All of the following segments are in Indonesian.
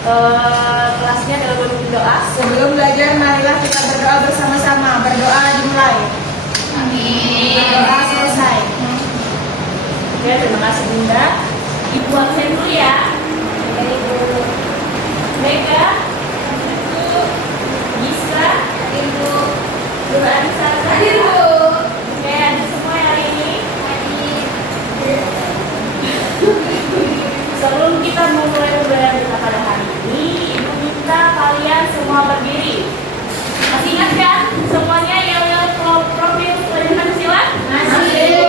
kelasnya dalam bentuk doa. Sebelum belajar, marilah kita berdoa bersama-sama. Berdoa dimulai. Amin. Berdoa selesai. Oke, terima kasih Bunda. Ibu absen dulu ya. Ibu Mega, Ibu Gisra, Ibu Nur Anissa, Ibu. Oke, ada semua hari ini. Sebelum kita memulai pembelajaran kita pada hari ini, Ibu minta kalian semua berdiri. Masih ingat kan semuanya yang profil pelajaran Pancasila? Masih.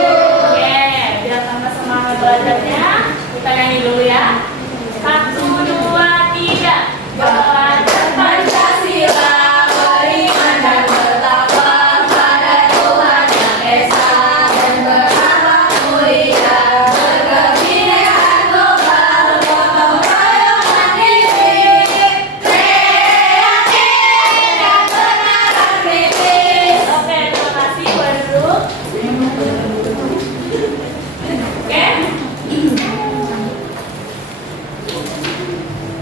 Oke, biar tambah semangat belajarnya, kita nyanyi dulu ya. 1, 2, 3. Belajar Pancasila, beriman dan bertakwa pada Tuhan yang Esa dan berakhlak mulia, berkebinekaan global, gotong royong mandiri, kreatif dan benar kritis. Oke, terima kasih. Boleh duduk. Oke.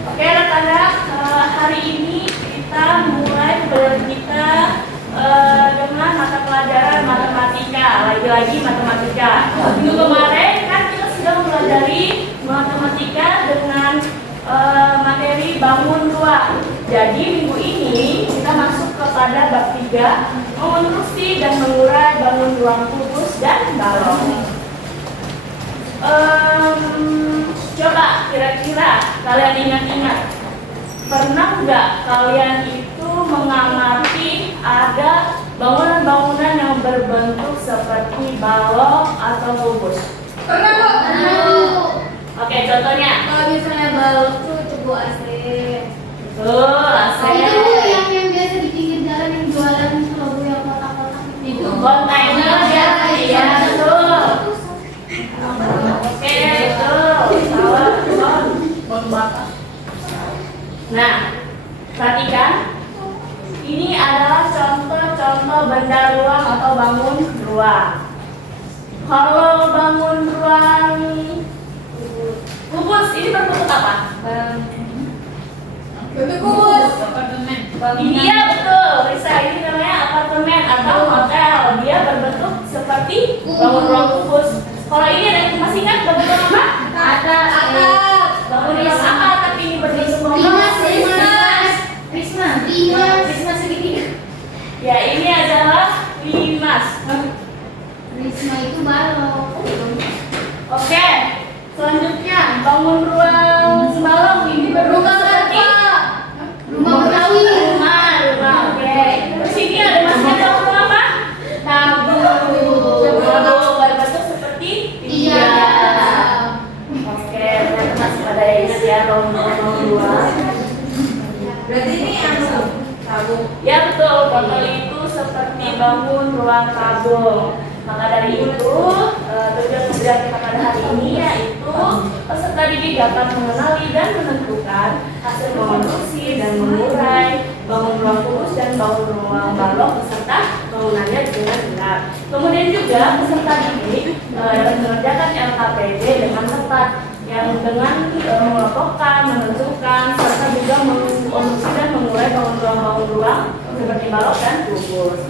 Oke, rekan-rekan, hari ini kita mulai pembelajaran kita dengan mata pelajaran matematika. Lagi-lagi matematika. Minggu kemarin kan kita sudah mempelajari matematika dengan materi bangun ruang. Jadi minggu ini kita masuk kepada bab 3, mengonstruksi dan mengurai bangun ruang kubus dan balon. Coba kira-kira kalian ingat-ingat, pernah nggak kalian itu mengamati ada bangunan-bangunan yang berbentuk seperti balok atau kubus? Pernah, Bu? Oke, contohnya. Kalau misalnya balok tuh Bu AC. Betul, AC. Itu Bu yang biasa di pinggir jalan yang jualan kalau Bu yang kotak-kotak Itu kontainer ya, iya betul. Oke, betul. Nah, perhatikan. Ini adalah contoh-contoh benda ruang atau bangun ruang. Kalau bangun ruang kubus ini berbentuk apa? Bentuk kubus. Iya betul, Risa, ini namanya apartemen atau hotel. Dia berbentuk seperti bangun ruang kubus. Kalau ini ada masih ingat berbentuk apa? Atap. Bangun ruang apa? Tapi ini berbentuk Risma segitiga. Ya, ini adalah limas. Risma itu balok. Oke, selanjutnya bangun ruang balok ini berbentuk seperti Rumah Betawi. rumah. Oke. Terus ini ada masih ada bangun apa? Tabung. Berbentuk seperti Iya. Oke, terima kasih pada yang ingat ya bangun ruang. Berarti ini yang tabung. Ya betul, botol itu seperti bangun ruang tabung. Maka dari itu, tujuan pembelajaran kita pada hari ini yaitu peserta didik dapat mengenali dan menentukan hasil konstruksi dan mengurai bangun ruang kubus dan bangun ruang balok beserta bangunannya dengan benar. Kemudian juga peserta didik dapat mengerjakan LKPD dengan tepat, yang dengan mengelompokkan, menentukan, serta juga mengonstruksi dan mengurai bangun ruang seperti balok dan kubus.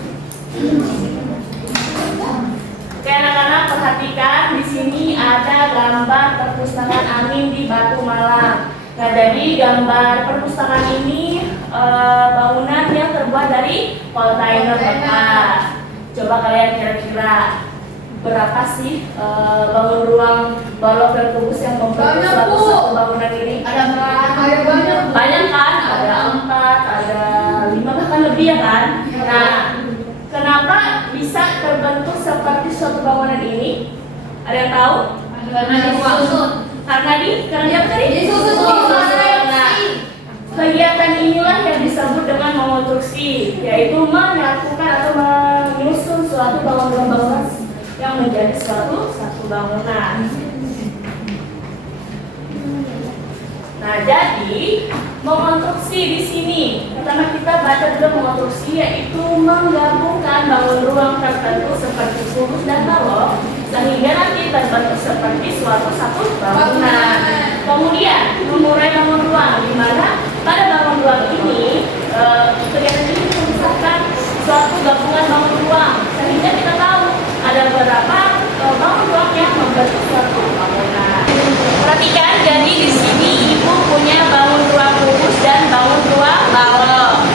Oke anak-anak, perhatikan di sini ada gambar perpustakaan Amin di Batu Malang. Nah, jadi gambar perpustakaan ini bangunan yang terbuat dari kontainer bekas. Coba kalian kira-kira berapa sih bangun ruang balok dan kubus yang membentuk satu bangunan ini? Ada banyak. Banyak kan? Ada 4, ada 5 bahkan lebih ya kan? Nah, kenapa bisa terbentuk seperti suatu bangunan ini? Ada yang tahu? Karena disusun. Karena apa tadi? Disusun. Nah, kegiatan inilah yang disebut dengan mengonstruksi, yaitu menyatukan atau menyusun suatu bangunan yang menjadi satu bangunan. Nah, jadi mengonstruksi di sini pertama kita Baca juga mengonstruksi, yaitu menggabungkan bangun ruang tertentu seperti kubus dan balok sehingga nanti terbentuk seperti satu bangunan. Kemudian mengurai bangun ruang, di mana pada bangun ruang ini kegiatan ini merupakan suatu gabungan bangun ruang sehingga kita tahu ada beberapa bangun ruang yang membentuk suatu bangunan. Perhatikan, jadi di sini ibu punya bangun ruang kubus dan bangun ruang balok.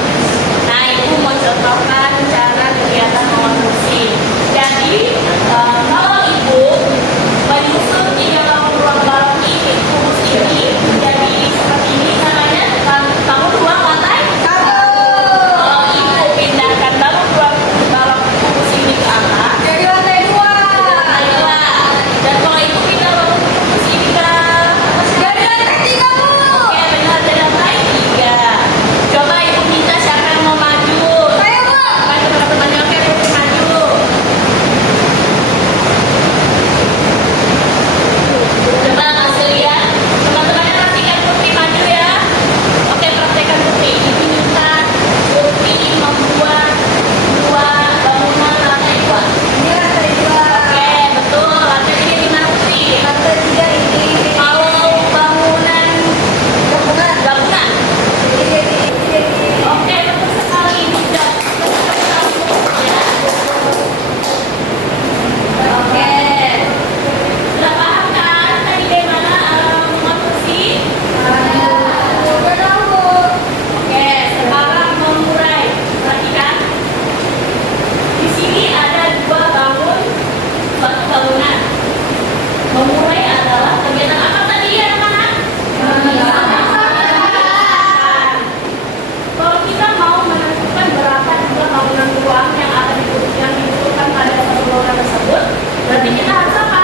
Nah, ibu mencontohkan cara kegiatan mengonstruksi. Jadi kalau ibu menyusun 3 bangun ruang balok ini, kubus ini jadi seperti ini, namanya bangun ruang lantai 1. Kalau ibu pindahkan bangun ruang balok kubus ini ke atas, Jadi lantai 2. lantai 2. Dan kalau ibu pindah bangun kubus ini ke atas, Jadi lantai 3, Bu. oke, benar, jadi lantai 3. Coba ibu minta siapa yang mau maju. Ayo, Bu. Maju teman-temannya, oke, Putri maju. Coba kasih lihat. Teman-temannya perhatikan Putri maju ya. Oke, praktekkan Putri. Ibu minta Putri membuat 2 bangunan lantai 2. Ini lantai 2. Oke, betul. Lantai ini di mana Putri? Lantai 3 ini. Kalau bangunan gabungan. Oke, betul sekali. Sudah. Ya. Oke. Sudah paham kan tadi bagaimana mengonstruksi? Oke, sekarang mengurai. Perhatikan. Di sini ada 2 suatu bangunan. Mengurai adalah kegiatan apa tadi ya, anak-anak? Kalau kita mau menentukan berapa jumlah bangunan ruang yang akan dibutuhkan pada satu bangunan tersebut, berarti kita harus apa?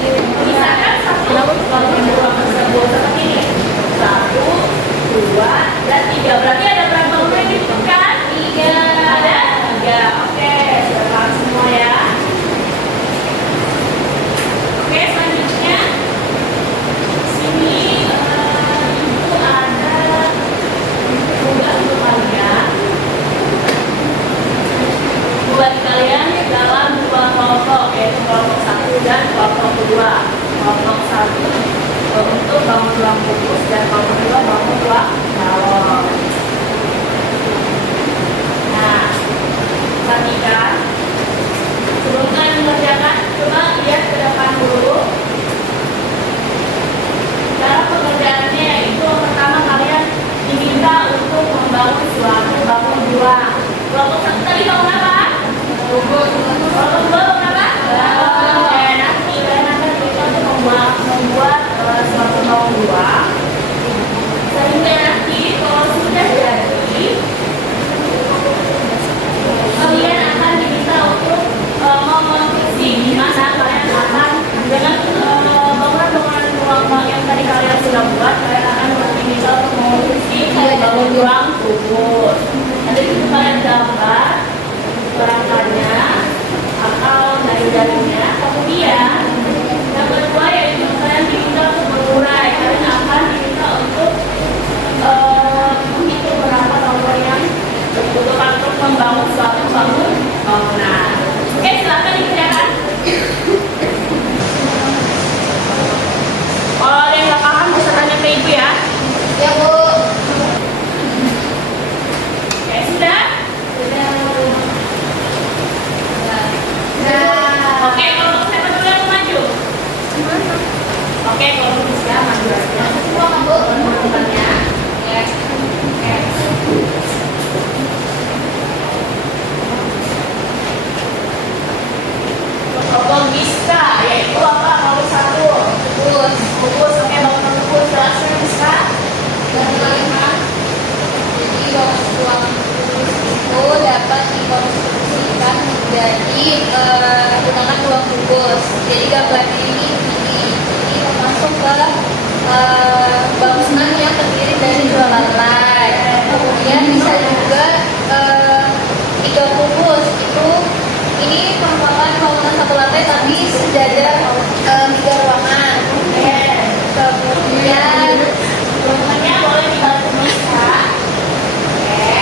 Memisahkan satu bangunan ruang tersebut seperti ini. 1, 2, dan 3. Berarti ada berapa bangunan yang dibutuhkan? 3. Ada 3. Oke, sudah paham semua ya. Oke, selanjutnya sini ibu ada tugas untuk kalian. Buat kalian dalam 2 kelompok, yaitu kelompok 1 dan kelompok 2. Kelompok 1 untuk bangun ruang kubus dan kelompok 2 bangun ruang balok. Nah, perhatikan. Sebelum kalian mengerjakan, coba lihat ke depan dulu. Cara pengerjaannya itu pertama kalian diminta untuk membangun suatu bangun ruang. Kelompok 1 tadi bangun apa? Kubus. Kelompok 2 bangun apa? Oke, nanti kalian akan diminta untuk membuat suatu bangun ruang. Sehingga nanti kalau sudah jadi, kalian akan diminta untuk mengonstruksi di mana kalian akan dengan bangunan-bangunan ruang yang tadi kalian sudah buat, kalian akan diminta untuk mengonstruksi bangun ruang kubus. Nanti itu kalian gambar perangkatnya atau dari-darinya. Kemudian yang kedua yaitu kalian diminta untuk mengurai. Kalian akan diminta untuk menghitung berapa bangunan yang dibutuhkan untuk membangun suatu bangunan. Oke, silakan dikerjakan. Kalau ada yang nggak paham bisa tanya ke ibu ya. Ya, Bu. Oke, sudah? Oke, kalau siapa dulu yang maju? Oke, kalau bisa maju aja. Semua, Bu. Teman-temannya. Ya. Oke. Kelompok Giska, yaitu apa? Nomor 1. Kubus. Kubus, oke, bangunan kubus. Jelaskan Giska. Jadi bangun ruang kubus itu dapat dikonstruksikan menjadi menggunakan ruang kubus. Jadi gambarnya ini masuk ke bangunan yang terdiri dari 2 lantai. Kemudian bisa juga 3 kubus itu ini merupakan bangunan 1 lantai tapi sejajar 3 ruangan. Kemudian 1. Bangunannya boleh dibantu Giska. Oke.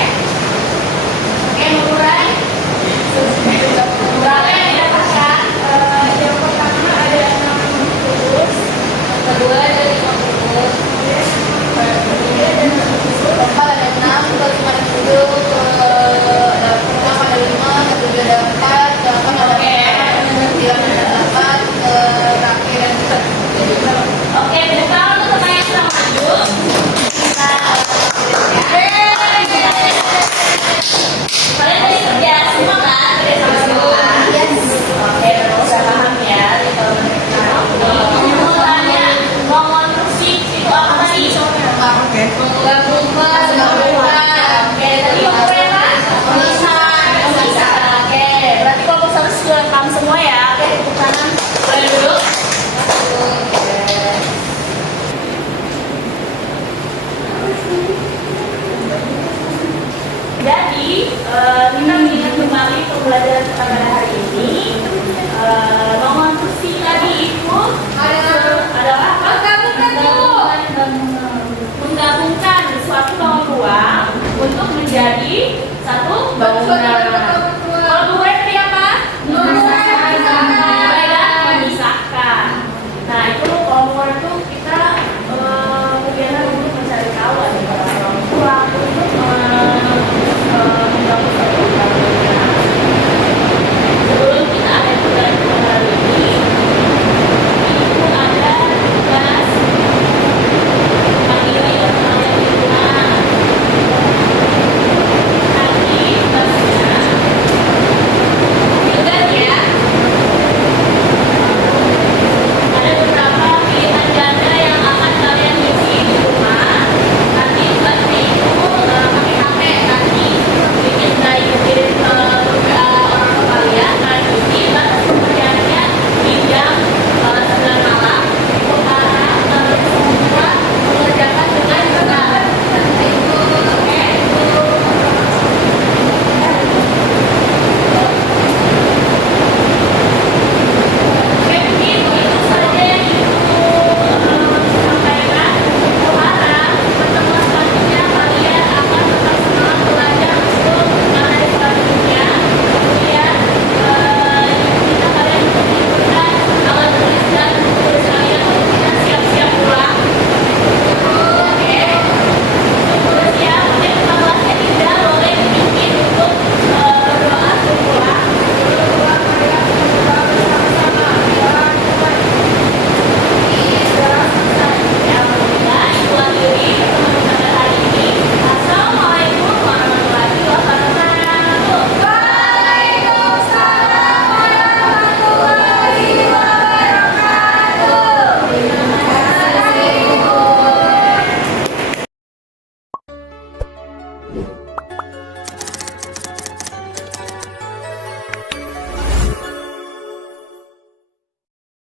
Jadi kita mengingat kembali pembelajaran kita pada hari ini. Mengonstruksi tadi itu adalah menggabungkan suatu bangunan untuk menjadi satu bangunan.